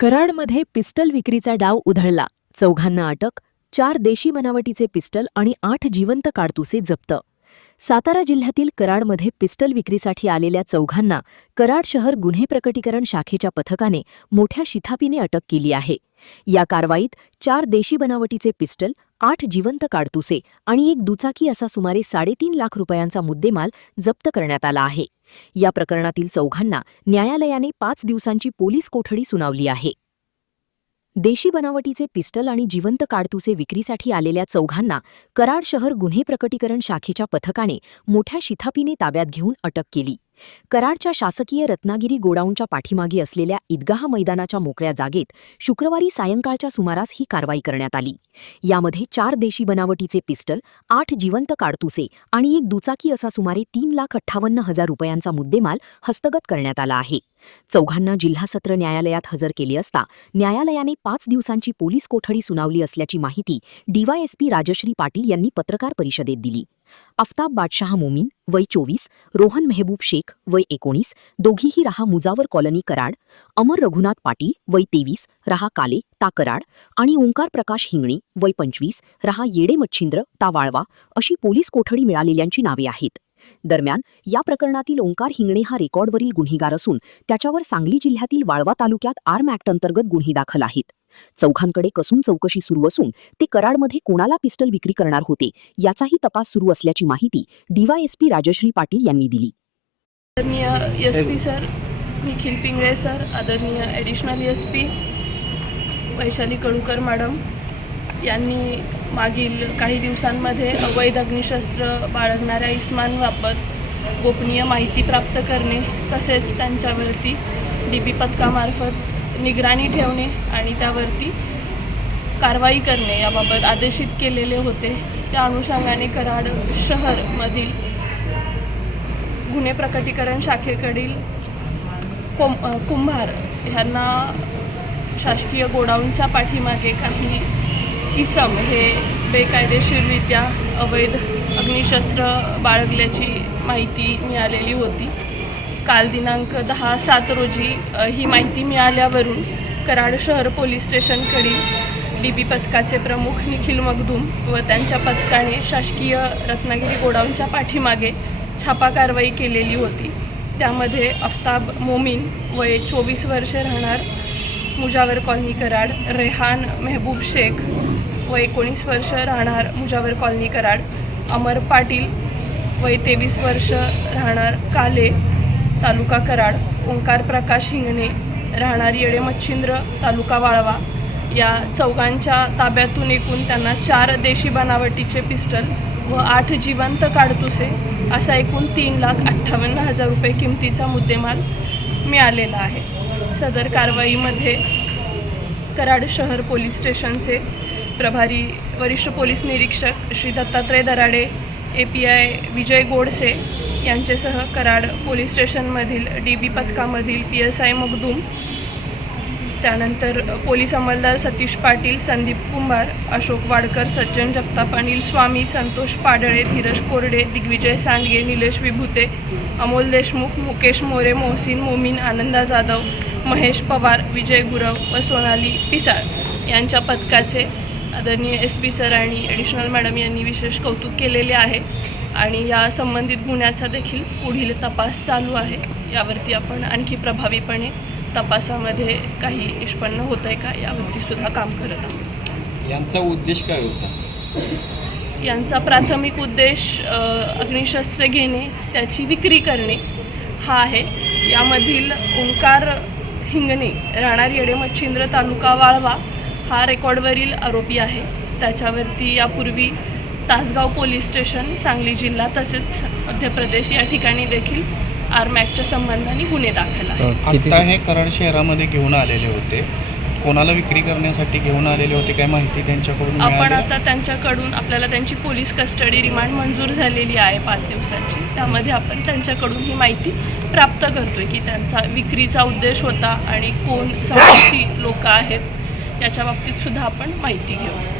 कराडमध्ये pistol विक्रीचा डाव उधळला. चौघांना अटक, 4 देशी बनावटीचे पिस्टल आणि 8 जिवंत काडतुसे जप्त. सातारा जिल्ह्यातील कराडमध्ये पिस्टल विक्रीसाठी आलेल्या चौघांना कराड शहर गुन्हे प्रकटीकरण शाखेच्या पथकाने मोठ्या शिथापीने अटक केली आहे. या कारवाईत 4 देशी बनावटीचे पिस्टल, 8 जिवंत काडतुसे आणि एक दुचाकी असा सुमारे 3.5 लाख रुपयांचा मुद्देमाल जप्त करण्यात आला आहे. या प्रकरणातील चौघांना न्यायालयाने 5 दिवसांची पोलीस कोठडी सुनावली आहे. देशी बनावटीचे पिस्टल आणि जिवंत काडतुसे विक्रीसाठी आलेल्या चौघांना कराड शहर गुन्हे प्रकटीकरण शाखेच्या पथकाने मोठ्या शिथापीने ताब्यात घेऊन अटक केली. कराडच्या शासकीय रत्नागिरी गोडाऊनच्या पाठीमागे असलेल्या ईदगाह मैदानाच्या मोकळ्या जागेत शुक्रवारी सायंकाळच्या सुमारास ही कारवाई करण्यात आली. यामध्ये 4 देशी बनावटीचे पिस्टल, 8 जिवंत काडतुसे आणि एक दुचाकी असा सुमारे 3,58,000 रुपयांचा मुद्देमाल हस्तगत करण्यात आला आहे. चौघांना जिल्हा सत्र न्यायालयात हजर केले असता न्यायालयाने 5 दिवसांची पोलीस कोठडी सुनावली असल्याची माहिती डीवायएसपी राजश्री पाटील यांनी पत्रकार परिषदेत दिली. आफताब बादशाह मोमीन, वय 24, रोहन मेहबूब शेख, वय 19, दोघीही राहा मुजावर कॉलनी कराड, अमर रघुनाथ पाटील, वय 23, राहा काले, ता कराड आणि ओंकार प्रकाश हिंगणे, वय 25, राहा येडे मच्छिंद्र, ता वाळवा अशी पोलीस कोठडी मिळालेल्यांची नावे आहेत. दरम्यान या प्रकरणातील ओंकार हिंगणे हा रेकॉर्डवरील गुन्हेगार असून त्याच्यावर सांगली जिल्ह्यातील वाळवा तालुक्यात आर्म ॲक्ट अंतर्गत गुन्हे दाखल आहेत. चौघांकडे कसून चौकशी सुरू असून ते कराडमध्ये कोणाला पिस्टल विक्री करणार होते याचाही तपास सुरू असल्याची माहिती डीवायएसपी राजश्री पाटील यांनी दिली. आदरणीय SP sir Nikhil Pingale sir, आदरणीय additional SP Vaishali Kadukar madam यांनी मागील काही दिवसांमध्ये अवैध अग्निशस्त्र बाळगणाऱ्या इस्मांबाबत गोपनीय माहिती प्राप्त करणे तसेच त्यांच्यावरती डीबी पथकामार्फत निगराणी ठेवणे आणि त्यावरती कारवाई करणे याबाबत आदेशित केलेले होते. त्या अनुषंगाने कराड शहरमधील गुन्हे प्रकटीकरण शाखेकडील कुंभार यांना शासकीय गोडाऊनच्या पाठीमागे काही इसम हे बेकायदेशीररित्या अवैध अग्निशस्त्र बाळगल्याची माहिती मिळालेली होती. काल दिनांक 10/7 रोजी ही माहिती मिळाल्यावरून कराड शहर पोलीस स्टेशनकडील डीबी पथकाचे प्रमुख निखिल मगदूम व त्यांच्या पथकाने शासकीय रत्नागिरी गोडाऊनच्या पाठीमागे छापा कारवाई केलेली होती. त्यामध्ये आफताब मोमीन, वय 24 वर्षे, राहणार मुजावर कॉलनी कराड, रेहान मेहबूब शेख, वय 19 वर्ष, राहणार मुजावर कॉलनी कराड, अमर पाटील, वय 23 वर्ष, राहणार काले, तालुका कराड, ओंकार प्रकाश हिंगणे, राहणार येडे मच्छिंद्र, तालुका वाळवा या चौघांच्या ताब्यातून एकूण त्यांना 4 देशी बनावटीचे पिस्टल व 8 जिवंत काडतुसे असा एकूण 3,58,000 रुपये किमतीचा मुद्देमाल मिळालेला आहे. सदर कारवाईमध्ये कराड शहर पोलीस स्टेशनचे प्रभारी वरिष्ठ पोलीस निरीक्षक श्री दत्तात्रय दराडे, API विजय गोडसे यांचेसह कराड पोलीस स्टेशनमधील डीबी पथकामधील PSI मगदूम, त्यानंतर पोलीस अंमलदार सतीश पाटील, संदीप कुंभार, अशोक वाडकर, सज्जन जगताप, अनिल स्वामी, संतोष पाडळे, धीरज कोरडे, दिग्विजय सांडगे, निलेश विभूते, अमोल देशमुख, मुकेश मोरे, मोहसिन मोमीन, आनंदा जाधव, महेश पवार, विजय गुरव व सोनाली पिसाळ यांच्या पथकाचे आदरणीय SP सर आणि ॲडिशनल मॅडम यांनी विशेष कौतुक केलेले आहे आणि या संबंधित गुन्ह्याचा देखील पुढील तपास चालू आहे. यावरती आपण आणखी प्रभावीपणे तपासामध्ये काही निष्पन्न होतं आहे का यावरती सुद्धा काम करत आहोत. यांचा उद्देश काय होता? यांचा प्राथमिक उद्देश अग्निशस्त्र घेणे, त्याची विक्री करणे हा आहे. यामधील ओंकार हिंगणे, राहणार येडे मच्छिंद्र, तालुका वाळवा हा रेकॉर्डवरील आरोपी आहे. त्याच्यावरती यापूर्वी तासगाव पोलीस स्टेशन, सांगली जिल्हा तसेच मध्य प्रदेश या ठिकाणी देखील आर्म ॲक्टच्या संबंधाने गुन्हे दाखल आहेत. आता हे कराड शहरामध्ये घेऊन आलेले होते, कोणाला विक्री करण्यासाठी घेऊन आलेले होते, काय माहिती त्यांच्याकडून आपण आता त्यांच्याकडून आपल्याला त्यांची पोलीस कस्टडी रिमांड मंजूर झालेली आहे 5 दिवसांची. त्यामध्ये आपण त्यांच्याकडून ही माहिती प्राप्त करतोय की त्यांचा विक्रीचा उद्देश होता आणि कोण समोरची लोक आहेत याच्या बाबतीत सुद्धा आपण माहिती घेऊ.